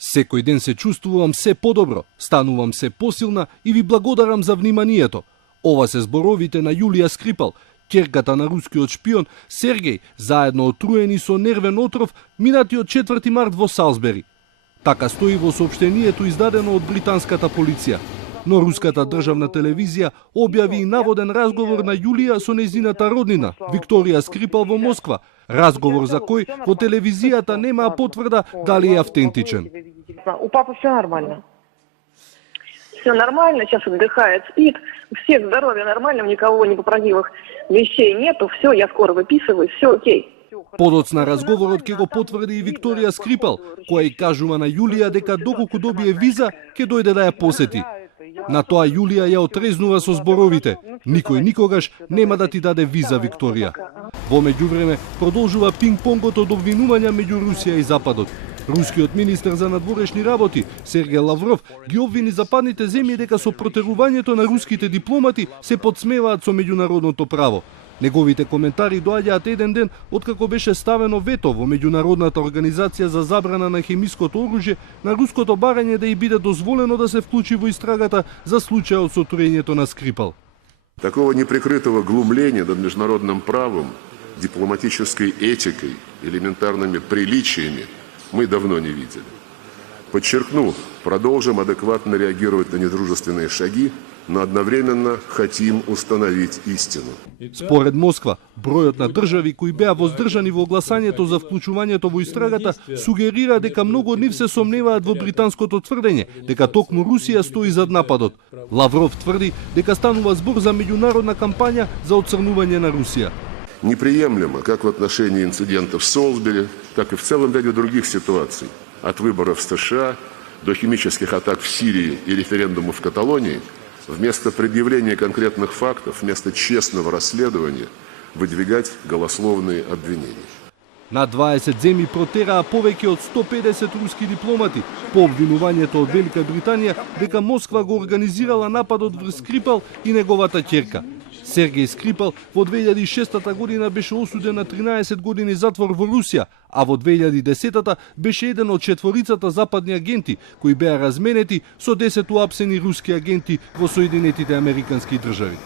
Секој ден се чувствувам се подобро, станувам се посилна и ви благодарам за вниманието. Ова се зборовите на Јулија Скрипал, ќерката на рускиот шпион Сергеј, заедно отруени со нервен отров минатиот 4 март во Салзбери. Така стои во соопштението издадено од британската полиција. Но руската државна телевизија објави и наводен разговор на Јулија со нејзината роднина, Викторија Скрипал во Москва, разговор за кој во телевизијата немаа потврда дали е автентичен. У папы все нормально. Все нормально, сейчас отдыхает, спит, у всех здоровье нормально, никого непоправимых вещей нету, все, я скоро выписываю, все окей. Подоцна разговорот ќе го потврди и Викторија Скрипал, која и кажува на Јулија дека доколку добие виза, ќе дојде да ја посети. На тоа Јулија ја отрезнува со зборовите: никој никогаш нема да ти даде виза, Викторија. Во меѓувреме продолжува пинг-понгот од обвинувања меѓу Русија и Западот. Рускиот министер за надворешни работи Сергеј Лавров ги обвини западните земји дека со протерувањето на руските дипломати се подсмеваат со меѓународното право. Неговите коментари доаѓаат еден ден откако беше ставено вето во меѓународната организација за забрана на хемиското оружје на руското барање да и биде дозволено да се вклучи во истрагата за случајот со турењето на Скрипал. Такого неприкрытого глумления над международным правом, дипломатической этикой, элементарными приличиями мы давно не видели. Подчеркну, продолжим адекватно реагировать на недружественные шаги, но одновременно хотим установить истину. Според Москва, бројот на држави кои беа воздржани во огласањето за вклучувањето во истрагата сугерира дека многу од нив се сомневаат во британското тврдење дека токму Русија стои зад нападот. Лавров тврди дека станува збор за меѓународна кампања за оцрнување на Русија. Неприемлемо как в отношении инцидентов в Солсбери, так и в целом ряде других ситуаций, от выборов в США до химических атак в Сирии и референдумов в Каталонии, вместо предъявления конкретных фактов, вместо честного расследования, выдвигать голословные обвинения. На 20 земји протераа повеќе од 150 руски дипломати по обвинувањето од Велика Британија дека Москва го организирала нападот врз Скрипал и неговата ќерка. Сергеј Скрипал во 2006 година беше осуден на 13 години затвор во Русија, а во 2010 беше еден од четворицата западни агенти кои беа разменети со 10 уапсени руски агенти во Соединетите Американски држави.